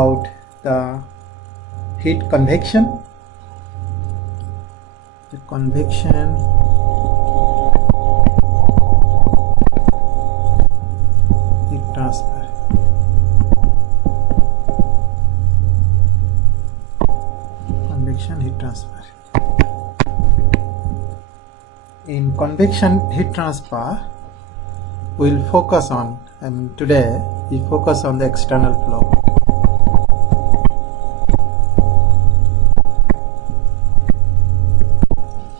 about the heat convection. The convection heat transfer. Convection heat transfer. In convection heat transfer, we'll focus on, today we focus on the external flow.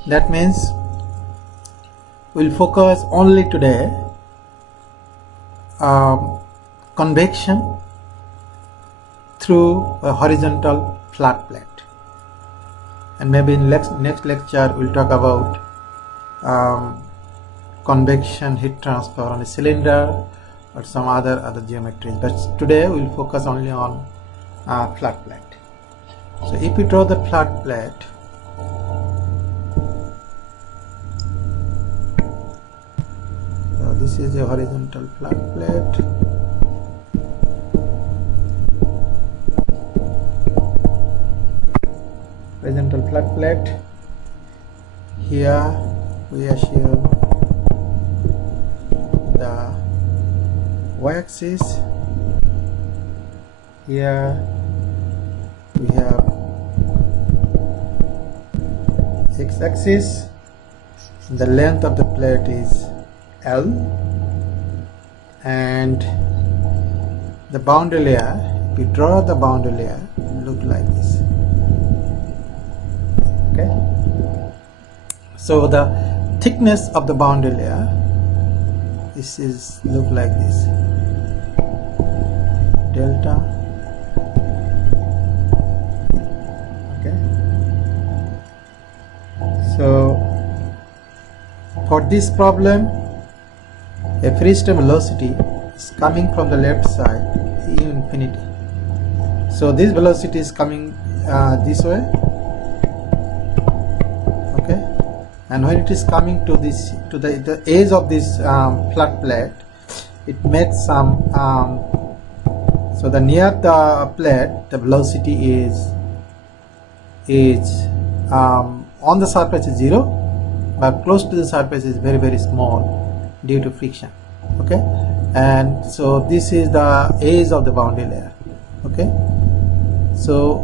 That means we'll focus only today convection through a horizontal flat plate, and maybe in next lecture we'll talk about convection heat transfer on a cylinder or some other geometries, but today we'll focus only on flat plate. So if we draw the flat plate, so this is a horizontal flat plate. Horizontal flat plate. Here we assume the y-axis. Here we have x-axis. The length of the plate is L, and the boundary layer, if we draw the boundary layer, look like this. Okay, so the thickness of the boundary layer, this is look like this, delta. Okay, so for this problem, a free stream velocity is coming from the left side, e infinity. So this velocity is coming this way. Okay, and when it is coming to this, to the edge of this flat plate, it makes some so the near the plate, the velocity is on the surface is 0, but close to the surface is very small due to friction. Okay, and so this is the edge of the boundary layer. Okay, so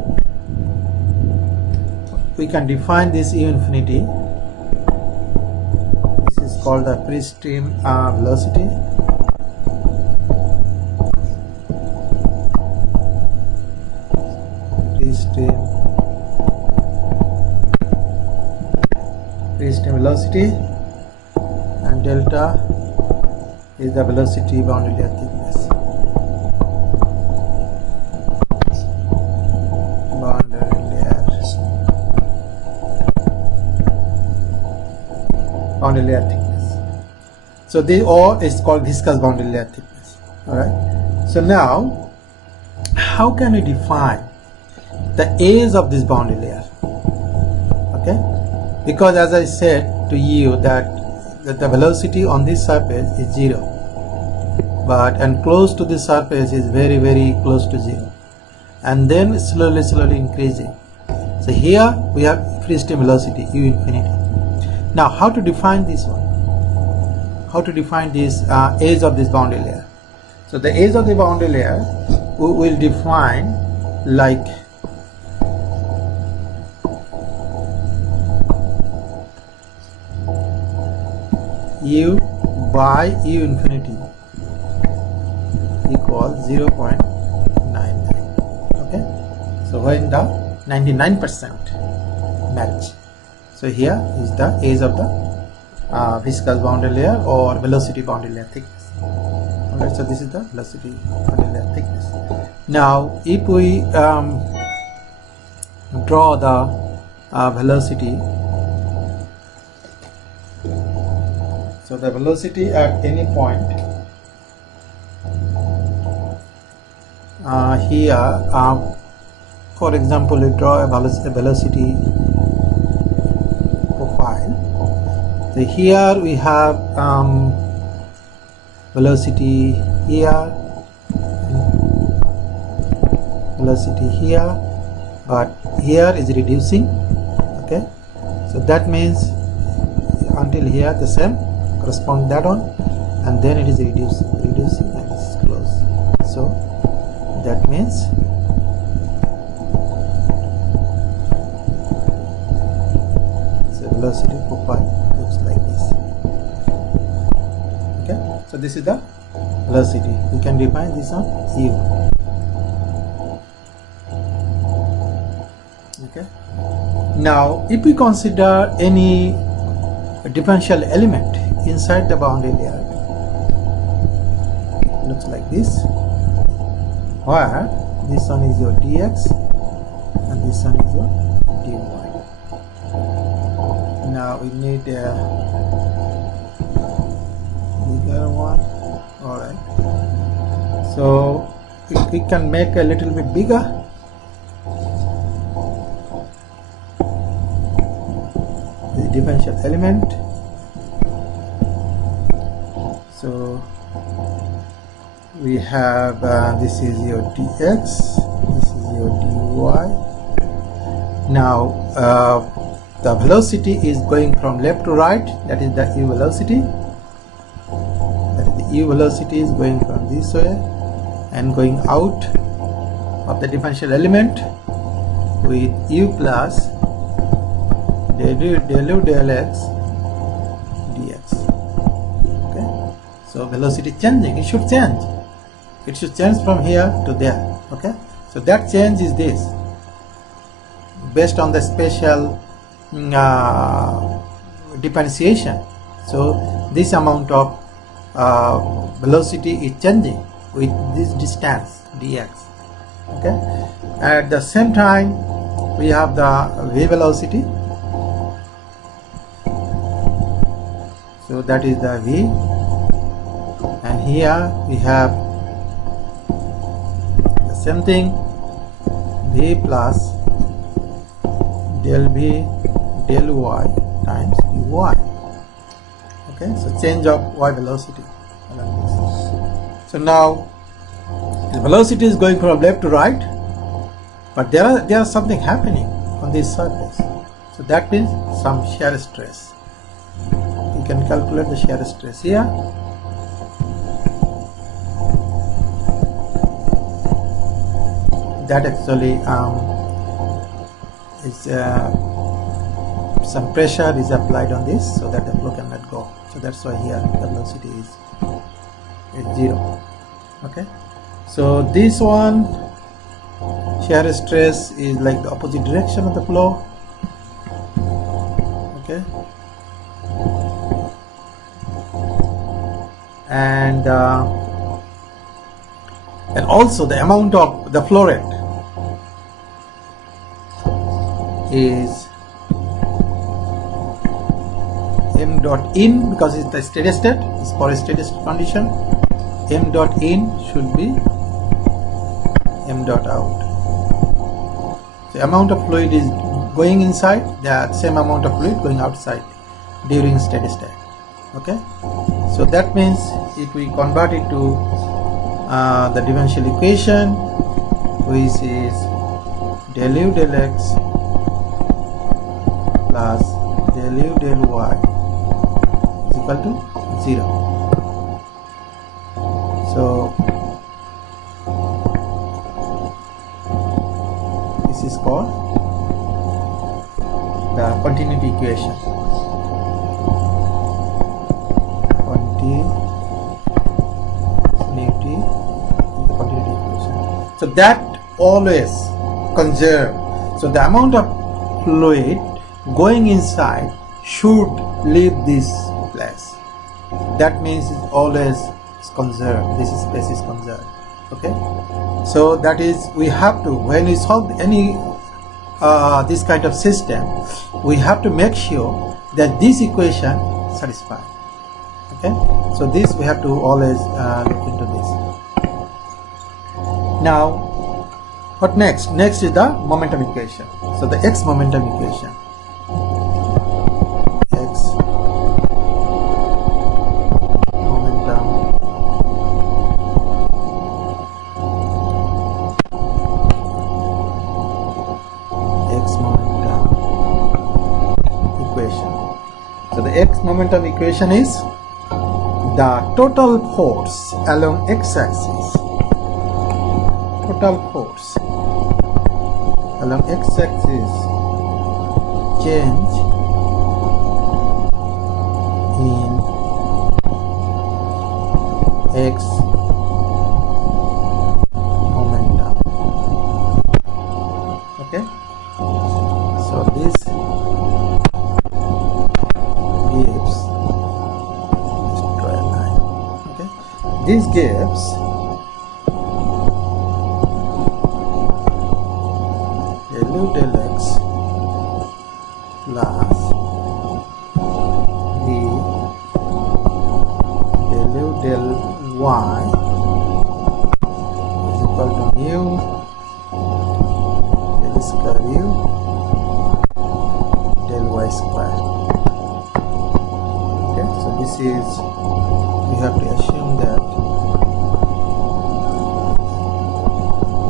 we can define this E infinity. This is called the free stream velocity. Free stream velocity, and delta is the velocity boundary layer thickness. Boundary layer thickness. So this all is called viscous boundary layer thickness. Alright. So now, how can we define the edge of this boundary layer? Okay, because as I said to you that the velocity on this surface is 0, and close to this surface is very close to 0, and then slowly increasing. So here we have free stream velocity U infinity. Now how to define this one? How to define this edge of this boundary layer? So the edge of the boundary layer we will define like U by U infinity equals 0.99. Okay, so when the 99% match, so here is the edge of the viscous boundary layer or velocity boundary layer thickness. Alright, so this is the velocity boundary layer thickness. Now if we draw the velocity, so the velocity at any point here, for example, we draw a velocity profile. So here we have velocity here, velocity here, but here is reducing. Okay, so that means until here the same correspond that one, and then it is reducing and it's close. So that means the velocity profile looks like this. Okay, so this is the velocity. We can define this on u. Okay, now if we consider any differential element inside the boundary layer, it looks like this, where this one is your dx and this one is your dy. Now we need a bigger one. Alright, so if we can make a little bit bigger, the differential element. So we have this is your dx, this is your dy. Now the velocity is going from left to right, that is the u velocity. That is the u velocity is going from this way and going out of the differential element with u plus del u del x dx. Okay, so velocity changing, it should change. It should change from here to there. Okay, so that change is this, based on the spatial differentiation. So this amount of velocity is changing with this distance dx. Okay, at the same time we have the v velocity, so that is the v, and here we have the same thing, v plus del v del y times dy. Okay, so change of y velocity along this. So now the velocity is going from left to right, but there is something happening on this surface, so that means some shear stress. You can calculate the shear stress here. That actually is some pressure is applied on this so that the flow cannot go. So that's why here the velocity is 0. Okay, so this one shear stress is like the opposite direction of the flow. Okay, and also the amount of the flow rate is m dot in, because it's the steady state, it's for a steady state condition. M dot in should be m dot out. The amount of fluid is going inside, the same amount of fluid going outside during steady state. Okay, so that means if we convert it to the differential equation, which is del u del x plus del u del y is equal to 0. So this is called the continuity equation. Continuity equation. So that always conserve. So the amount of fluid going inside should leave this place. That means it's always conserved. This space is conserved. Okay. So that is, we have to, when we solve any this kind of system, we have to make sure that this equation satisfies. Okay. So this we have to always look into this. Now, what next? Next is the momentum equation. So the x momentum equation. X momentum x momentum equation is the total force along x-axis. Total force along x-axis change in x momentum. Okay, so this gives straight line. Okay, this gives del u del x plus d del u del y is equal to mu del square u del y square. Okay, so this is, we have to assume that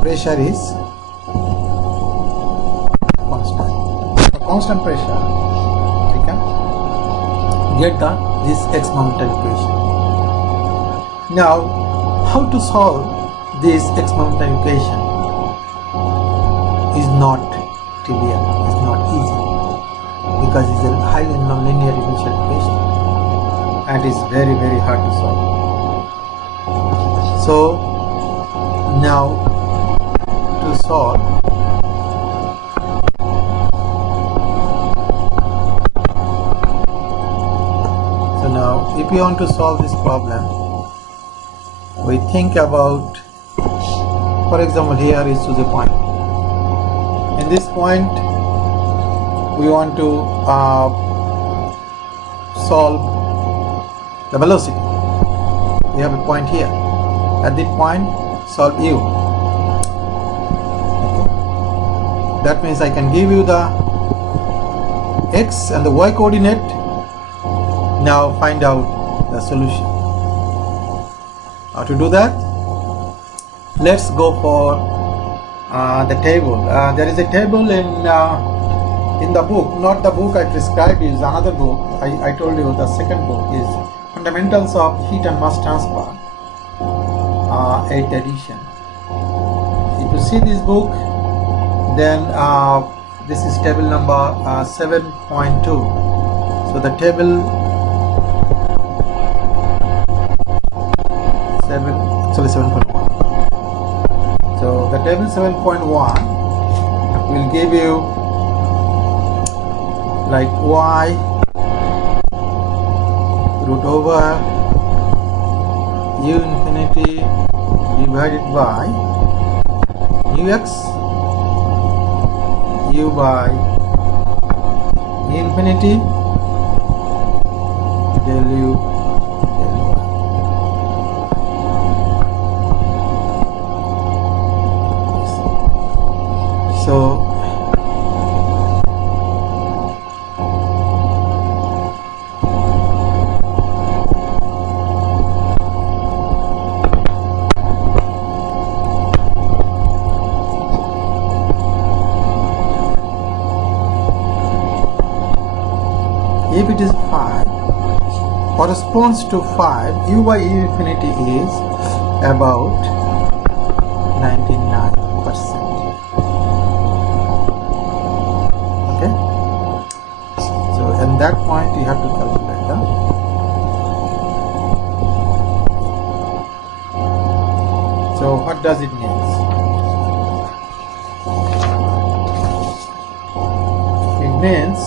pressure is constant. So constant pressure, we can get this x momentum equation. Now, how to solve this x momentum equation is not trivial, it's not easy, because it's a highly nonlinear differential equation and it's very hard to solve. So now to solve, so now if you want to solve this problem, we think about, for example, here is to the point. In this point, we want to solve the velocity. We have a point here. At this point, solve u. Okay. That means I can give you the x and the y coordinate. Now find out the solution. How to do that? Let's go for the table. There is a table in the book, not the book I prescribed, is another book. I told you the second book is Fundamentals of Heat and Mass Transfer, 8th edition. If you see this book, then this is table number 7.2. So the table 7.1. So the table 7.1 will give you like y root over u infinity divided by ux u by e infinity del u del y. So if it is 5, corresponds to 5, u by e infinity is about 99%. Okay, so at that point you have to calculate the so what does it mean? It means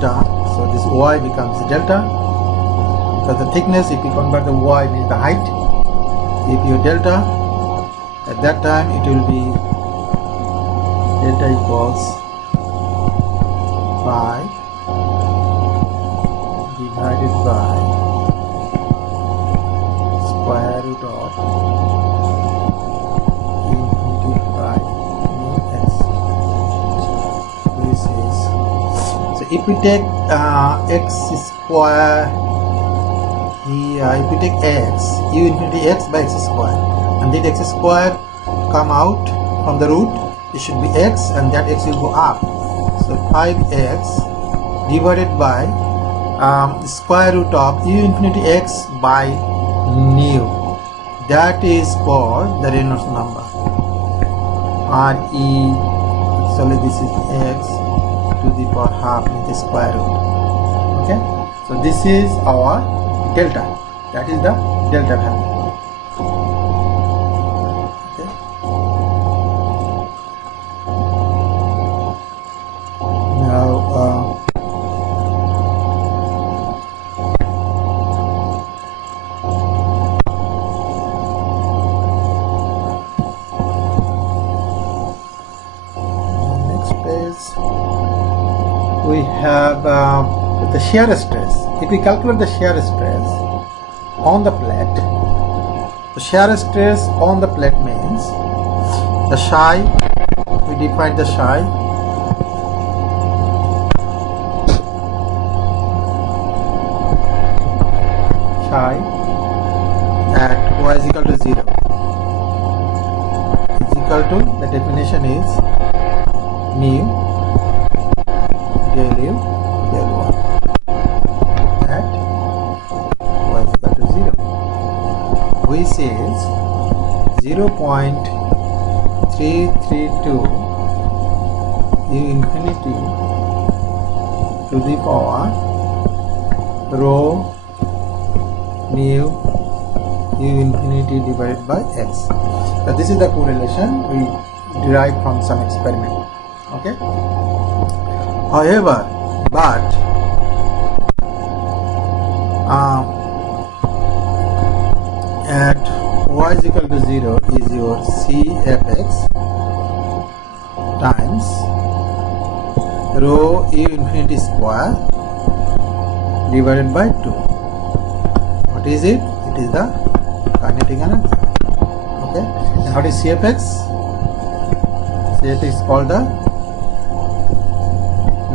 delta, so this y becomes delta, because the thickness, if you convert the y means the height, if you delta, at that time it will be delta equals 5 divided by square root of infinity by mu x. This is, so if we take x square here, if we take x, u infinity x by x square, and then x square come out from the root, it should be x, and that x will go up. So 5x divided by square root of u infinity x by nu. That is called the Reynolds number. Re, actually this is x to the power half with the square root. Okay, so this is our delta. That is the delta value. Okay. Now we have the shear stress. If we calculate the shear stress on the plate, the shear stress on the plate means the psi, we define the psi at y is equal to 0 is equal to, the definition is mu del u del y at y is equal to 0, which is 0.332 u infinity to the power rho mu u infinity divided by x. So this is the correlation we derived from some experiment. Okay. However, but at y is equal to 0 is your CFX times rho u infinity square divided by 2. What is it? It is the kinetic energy. Okay. And what is CFX? CFX is called the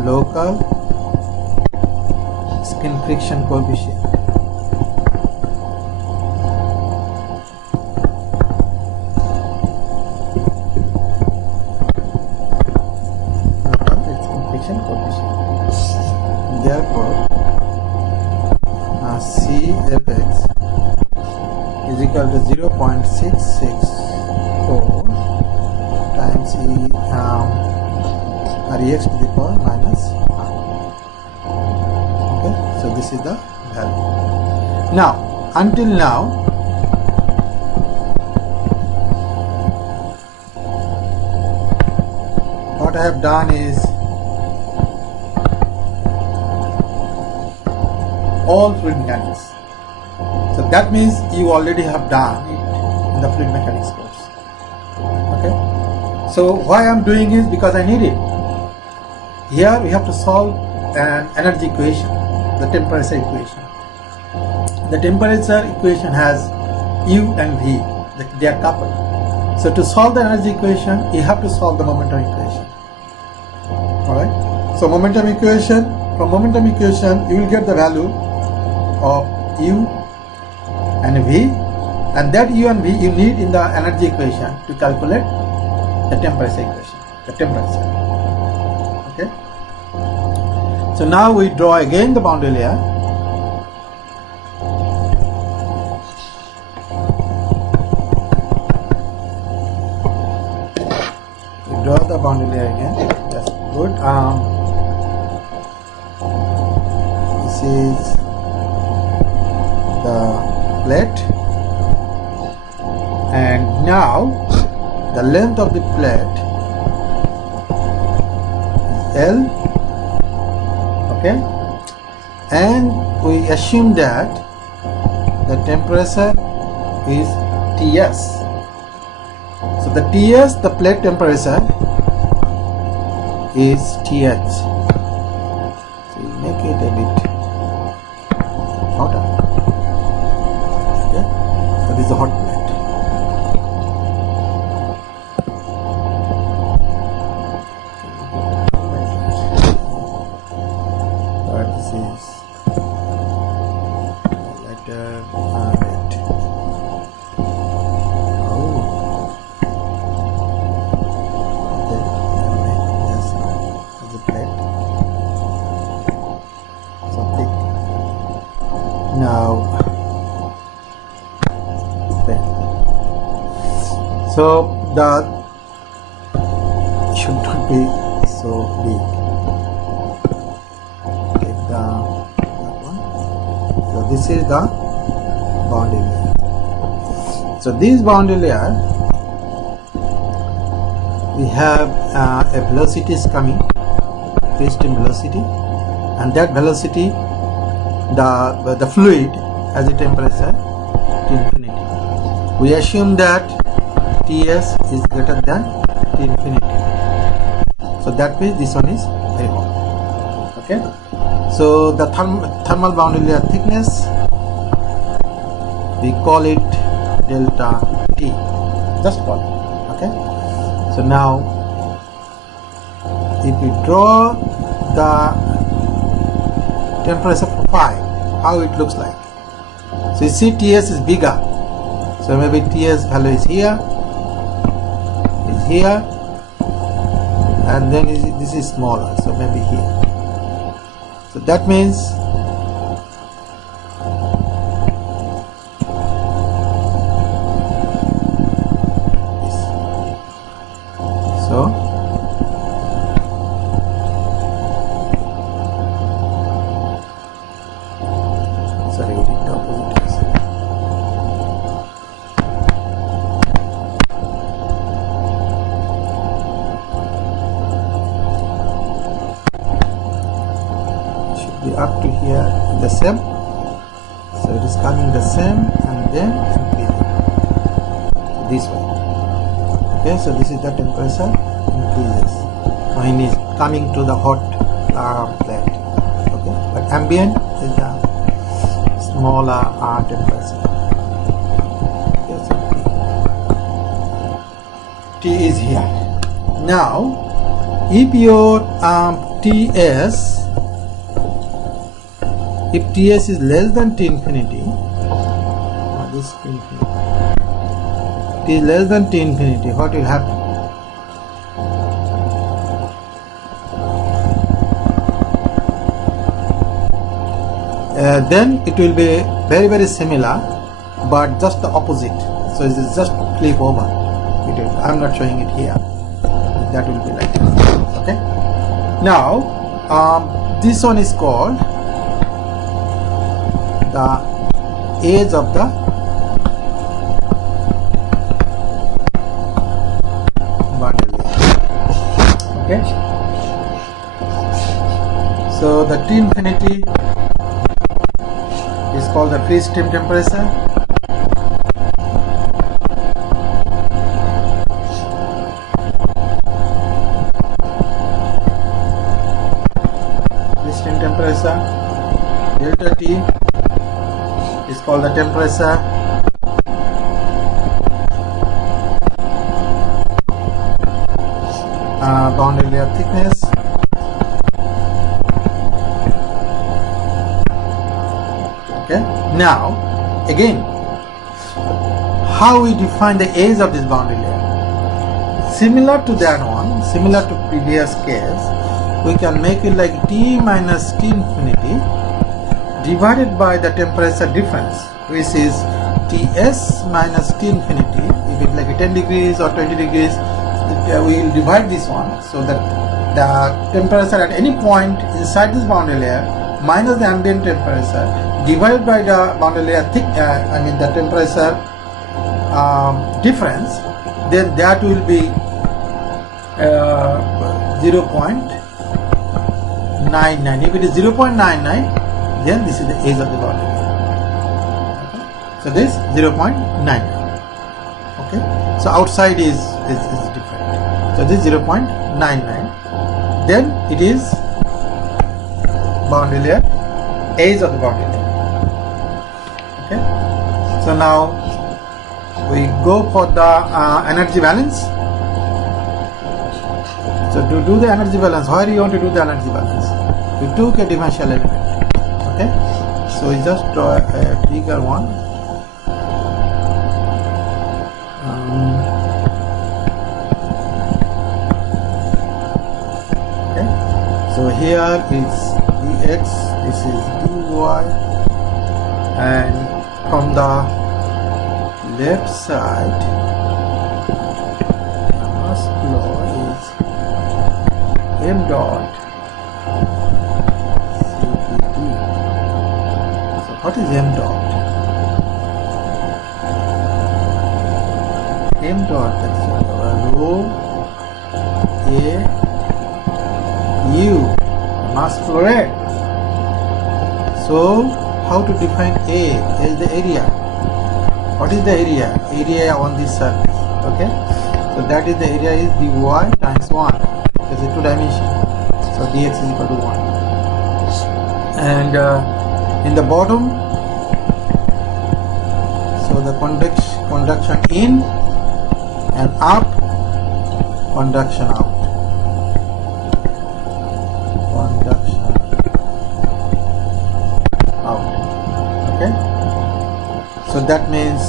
local skin friction coefficient. Local skin friction coefficient. Therefore, CFX is equal to 0.664 times Rex to the power minus half. Okay, so this is the value. Now, until now, what I have done is all fluid mechanics. So that means you already have done it in the fluid mechanics course. Okay. So why I am doing is because I need it. Here we have to solve an energy equation, the temperature equation. The temperature equation has U and V, they are coupled. So to solve the energy equation, you have to solve the momentum equation. Alright. So momentum equation, from momentum equation you will get the value of U and V, and that U and V you need in the energy equation to calculate the temperature equation, the temperature. Okay. So now we draw again the boundary layer. We draw the boundary layer again. That's good. This is the plate, and now the length of the plate is L. Okay, and we assume that the temperature is Ts. So the Ts, the plate temperature, is Th. So we make it a bit hotter. Okay, so this is a hot plate. This is lighter red. Oh, okay. I'll make this as a plate. So thick. Now, okay. So the should not be so big. So this is the boundary layer. So this boundary layer, we have a velocity is coming, piston velocity, and that velocity, the fluid has a temperature T infinity. We assume that Ts is greater than T infinity. So that means this one is very hot. Okay. So the thermal boundary layer thickness, we call it delta T. Just call it. Okay. So now, if we draw the temperature profile, how it looks like. So you see Ts is bigger. So maybe Ts value is here, and then this is smaller. So maybe here. So that means this. So sorry, we did the opposite. Be up to here the same, so it is coming the same and then increasing this way. Okay, so this is the temperature increases when it is coming to the hot plate. Okay, but ambient is the smaller temperature. Okay, so T is here. Now if your Ts, if Ts is less than T infinity, this T infinity, T is less than T infinity, what will happen? Then it will be very, very similar, but just the opposite. So it is just flip over. I am not showing it here. That will be like this. Okay. Now this one is called the edge of the boundary layer. Okay. So the T infinity is called the free stream temperature. Free stream temperature. Delta T is called the temperature. Boundary layer thickness. Okay. Now, again, how we define the edge of this boundary layer? Similar to that one, similar to previous case, we can make it like T minus T infinity divided by the temperature difference, which is Ts minus T infinity. If it's like 10 degrees or 20 degrees, we will divide this one, so that the temperature at any point inside this boundary layer minus the ambient temperature divided by the boundary layer the temperature difference, then that will be 0.1 0.99. If it is 0.99, then this is the edge of the boundary layer. Okay? So this 0.99. Okay, so outside is different. So this 0.99. Then it is boundary layer, edge of the boundary layer. Okay, so now we go for the energy balance. So to do the energy balance, where you want to do the energy balance? We took a differential element. Okay, so we just draw a bigger one. Okay, so here is dx, this is dy, and from the left side, the mass flow is m dot cpt. So what is m dot? M dot, that's rho a u, mass flow rate. So how to define A? A is the area. What is the area? Area on this surface. Okay, so that is the area is dy times 1. It's a 2 dimension. So dx is equal to 1. And in the bottom, so the conduction in and up, conduction out. Conduction out. Okay, so that means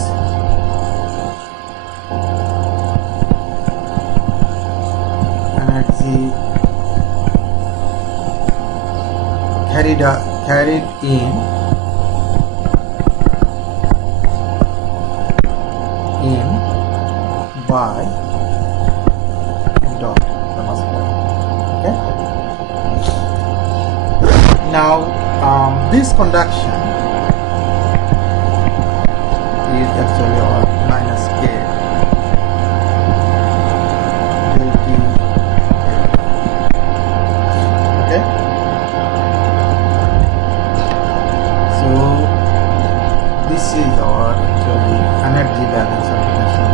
energy carried in by dot the mass flow. Okay, now this conduction is actually our minus k del t. Okay, so this is our actually energy balance of potential.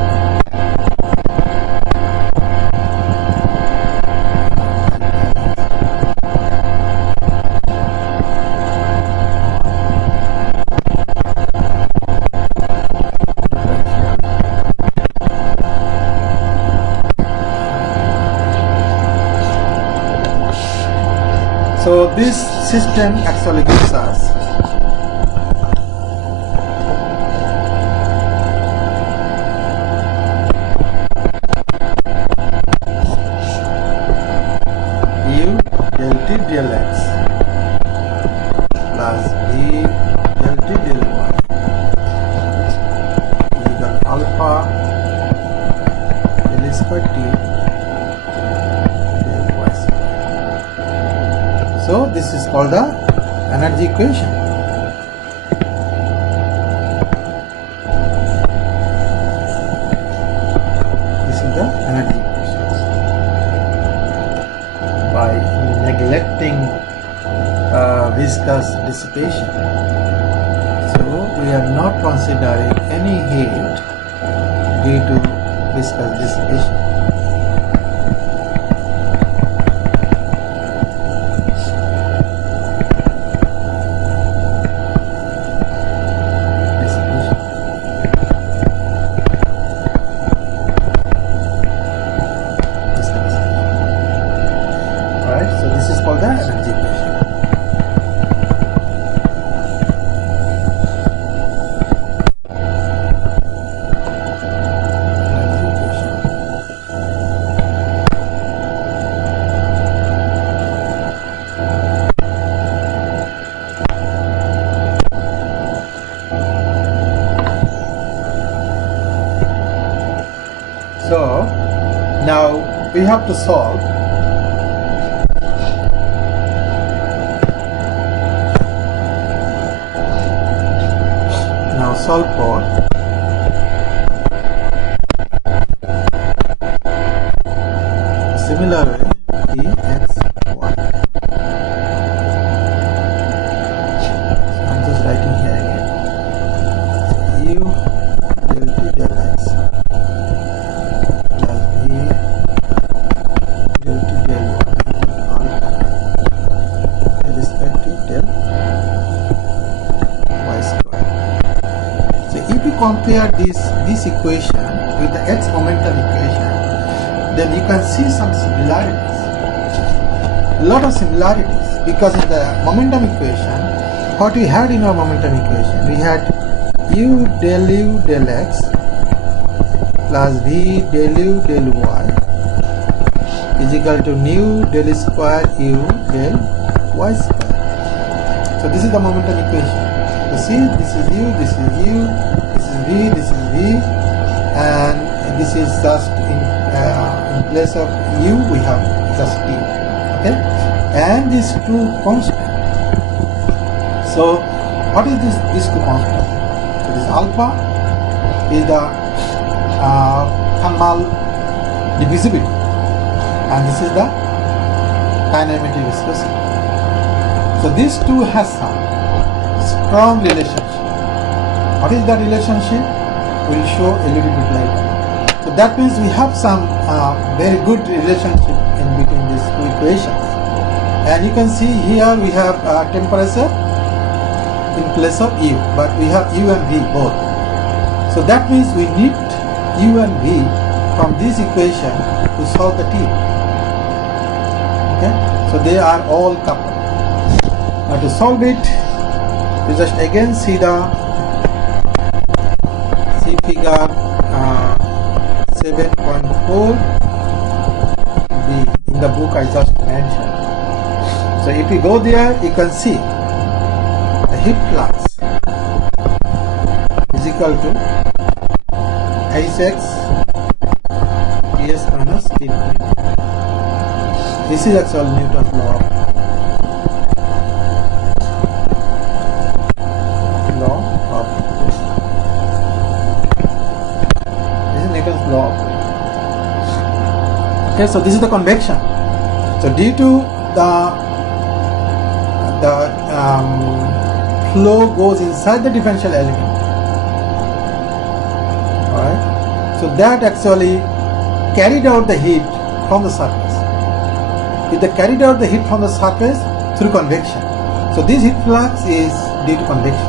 So this system actually gives us u del t del x plus v del t del y equal alpha del square t del y square. So this is called the energy equation. This is the energy equation. By neglecting viscous dissipation, so we are not considering any heat due to viscous dissipation. So this is called the energy equation. So now we have to solve for similar way dx y. u del t del x plus v del t del y alpha with respect to del y square. So if you compare this equation with the x momentum equation, then you can see some similarities, a lot of similarities, because in the momentum equation, what we had in our momentum equation, we had u del x plus v del u del y is equal to nu del square u del y square. So this is the momentum equation. So see, this is u, this is u, this is v, this is v, and this is just in place of u we have just t. Okay, and these two constant. So what is these two constant? So this alpha is the thermal divisibility, and this is the kinematic viscosity. So these two has some strong relationship. What is the relationship? We'll show a little bit later. So that means we have some very good relationship in between these two equations. And you can see here we have temperature in place of u, but we have u and v both. So that means we need u and v from this equation to solve the t. Okay, so they are all coupled. Now to solve it, you just again see figure 7.4b in the book I just mentioned. So if you go there, you can see the heat flux is equal to Hx Ts minus T infinity. This is actually Newton's law of this is Newton's law. Okay, so this is the convection. So due to the flow goes inside the differential element. Alright, so that actually carried out the heat from the surface. It carried out the heat from the surface through convection. So this heat flux is due to convection.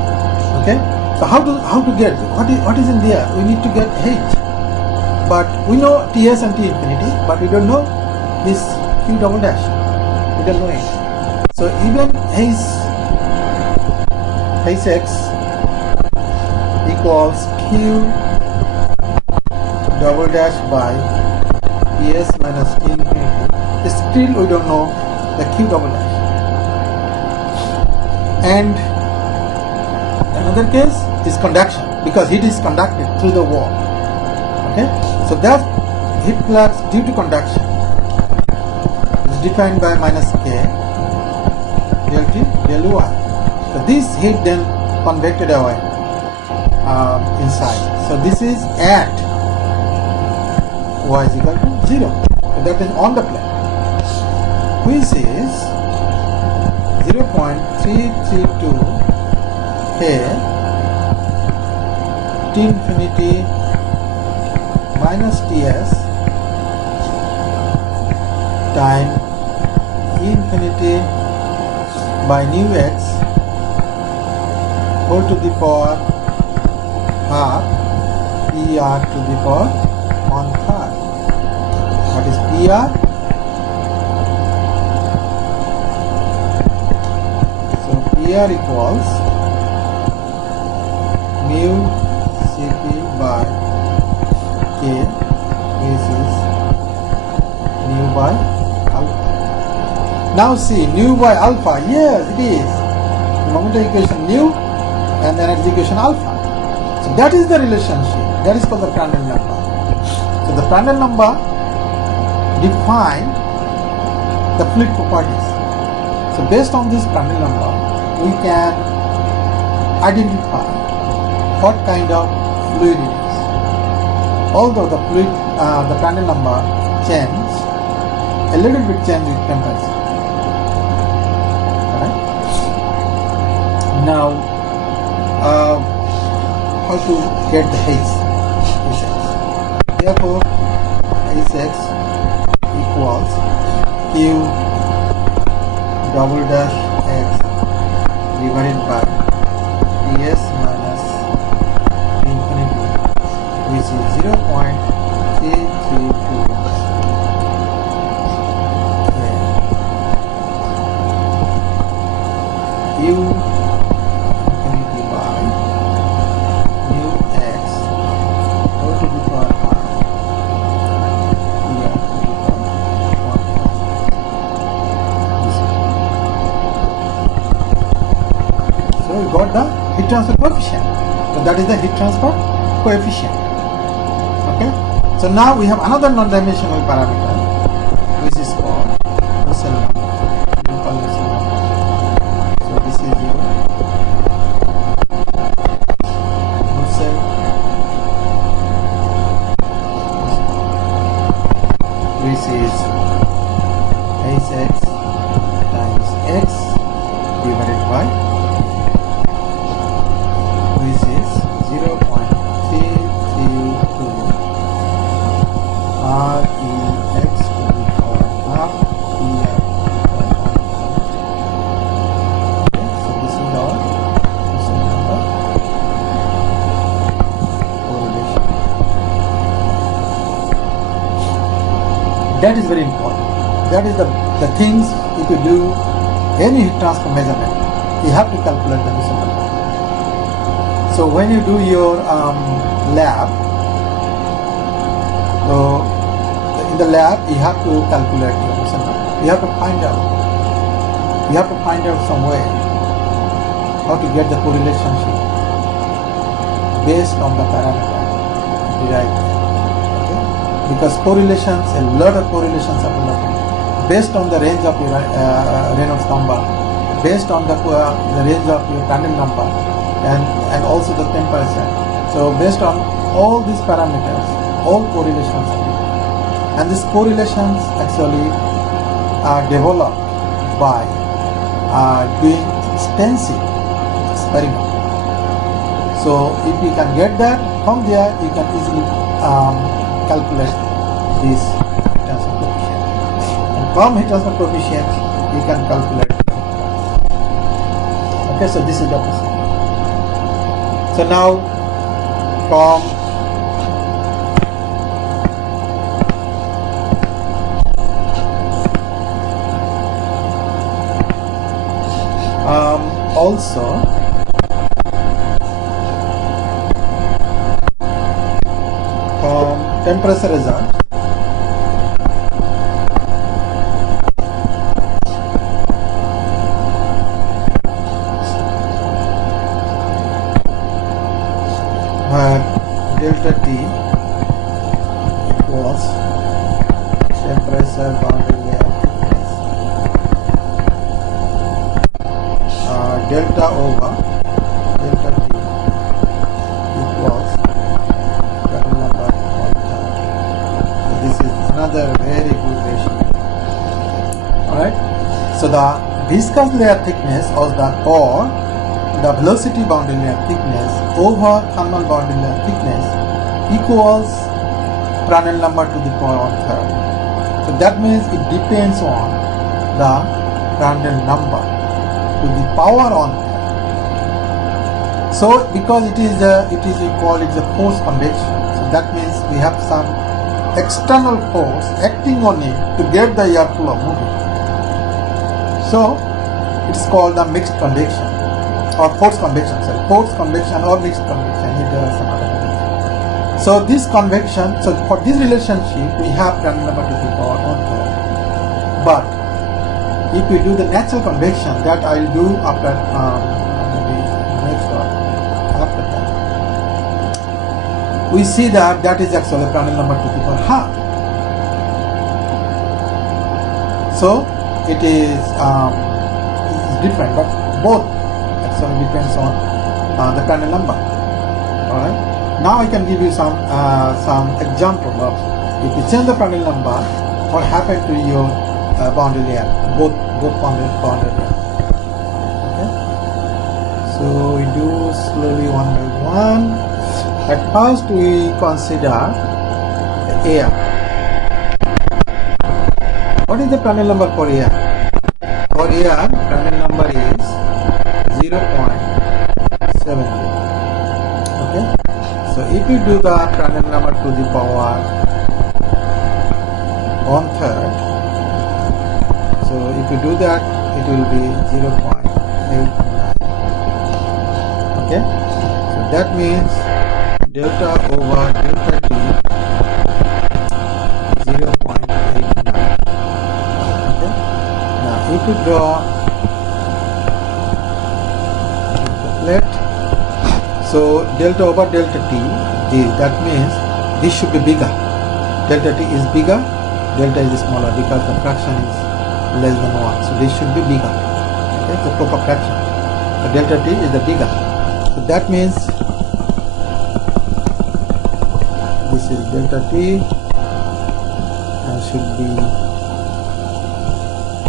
Okay, so how to get what is in there? We need to get H, but we know Ts and T infinity, but we don't know this Q double dash. We don't know it. So even Hx equals Q double dash by Ts minus T infinity. Still we don't know the Q double dash. And another case is conduction, because heat is conducted through the wall. Okay, so that heat flux due to conduction is defined by minus K del T del Y. So this heat then convected away inside. So this is at y is equal to 0. So that is on the plane, which is 0.332 K T infinity minus Ts time E infinity by nu x whole to the power half PR to the power 1/3. What is PR? So PR equals mu Cp by K, this is nu by alpha. Now see, nu by alpha, yes it is. The momentum equation nu and then energy equation alpha. So that is the relationship. That is called the Prandtl number. So the Prandtl number define the fluid properties. So based on this Prandtl number, we can identify what kind of fluid it is. Although the fluid, the Prandtl number change, a little bit change with temperature. Alright. Now, how to get the Hx. Therefore, Hx equals q double dash x divided by ts minus infinity, which is 0.332. U infinity by mu x whole to the power r here to the power 1. So we got the heat transfer coefficient. So that is the heat transfer coefficient. Okay. So now we have another non-dimensional parameter which is called Russell number. We call Russell number. So this is your Russell, which is Hx times x divided by, which is 0.332 Rex to the power half ER. Okay, so this is our number correlation. That is very important. That is the things if you do any heat transfer measurement, you have to calculate the Russell number. So when you do your lab, so in the lab you have to calculate the Russell number. You have to find out. You have to find out some way how to get the correlation sheet based on the parameter derived. Okay? Because correlations, a lot of correlations are available based on the range of your Reynolds number, based on the range of your Prandtl number, and also the temperature. So based on all these parameters, all correlations are given. And these correlations actually are developed by doing extensive experiment. So if you can get that, from there you can easily calculate this heat transfer coefficient. And from heat transfer coefficient you can calculate. Okay, so this is the procedure. So now from also from temperature result, where delta T equals temperature boundary layer thickness delta over delta T equals Prandtl number on time. So this is another very good ratio. Alright. So the viscous layer thickness or the velocity boundary layer thickness over thermal boundary layer thickness equals Prandtl number to the power 1/3. So that means it depends on the Prandtl number to the power on. So because it is we call it the force convection. So that means we have some external force acting on it to get the airflow moving. So it's called the mixed convection or force convection. Sorry, force convection or mixed convection. So this convection. So for this relationship we have Prandtl number to the power 1/3. But if we do the natural convection, that I will do after maybe next or after that, we see that is actually Prandtl number to the power half. So it is different, but both actually depends on the Prandtl number. Alright. Now I can give you some example of if you change the Prandtl number, what happened to your boundary layer, both boundary layer. Okay. So we do slowly one by one. At first we consider the air. What is the Prandtl number for air? For air, Prandtl number is 0.70. Okay. So if you do the Prandtl number to the power 1/3, so if you do that, it will be 0.89. Okay. So that means delta over delta t 0.89. Okay. Now if you draw the plate, so delta over delta t, that means this should be bigger. Delta t is bigger, delta is smaller because the fraction is less than 1. So this should be bigger. Okay, the proper fraction. So delta t is the bigger. So that means this is delta t and should be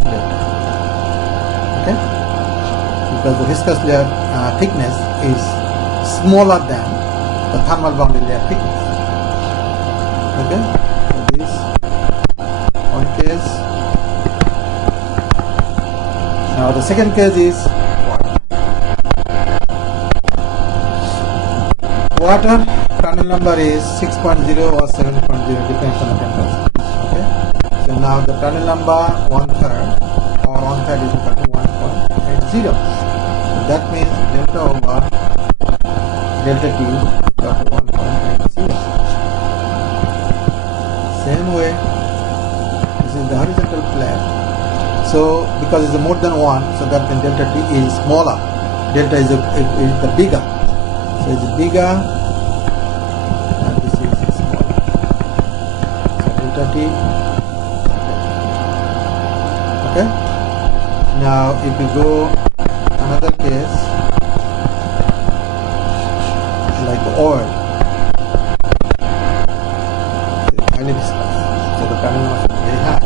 delta. Okay, because the viscous layer thickness is smaller than the thermal boundary layer thickness. Okay, so this one case. Now the second case is water. Water Prandtl number is 6.0 or 7.0, depends on the temperature. Okay, so now the Prandtl number 1/3 or 1/3 is equal to 1.80. So that means delta over delta t is equal to 1.80. Same way, this is the horizontal plate. So because it's more than 1, so that then delta t is smaller. Delta is the bigger. So it's bigger and this is smaller. So delta t. Okay. Now if we go another case like oil, it's highly viscous. So the Prandtl number should be very high.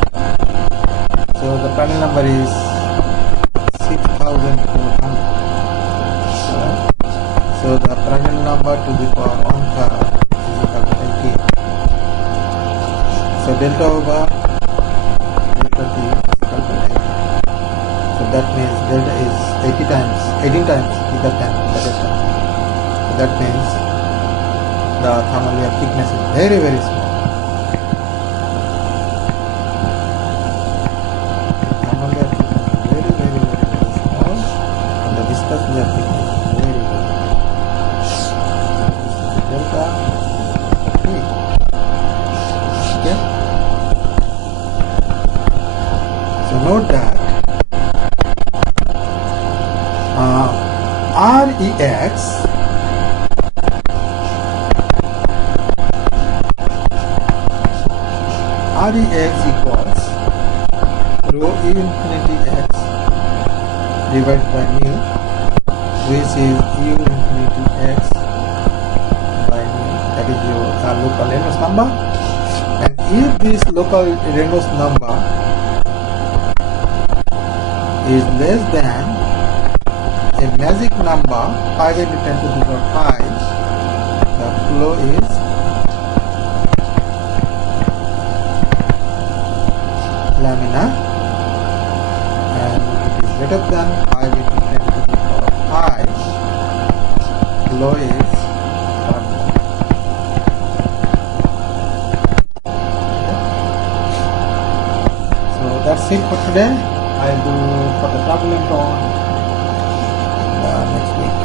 So the Prandtl number is 6,400. Right? So the Prandtl number to the power 1/3 is equal to 18. So delta over delta t is equal to 18. So that means delta is 18 times bigger than the delta. So that means the thermal layer thickness is very, very small. Thermal layer thickness is very, very, very, very small, and the viscous layer thickness is very, very big. So this is the delta t. Okay. So note that Rex equals rho e infinity x divided by mu, which is u infinity x by mu. That is your local Reynolds number. And if this local Reynolds number is less than a magic number 5 into 10 to the power 5, the flow is laminar, and it is greater than 5 into 10 to the power 5, flow is turbulent. So that's it for today. I'll do for the turbulent on next week.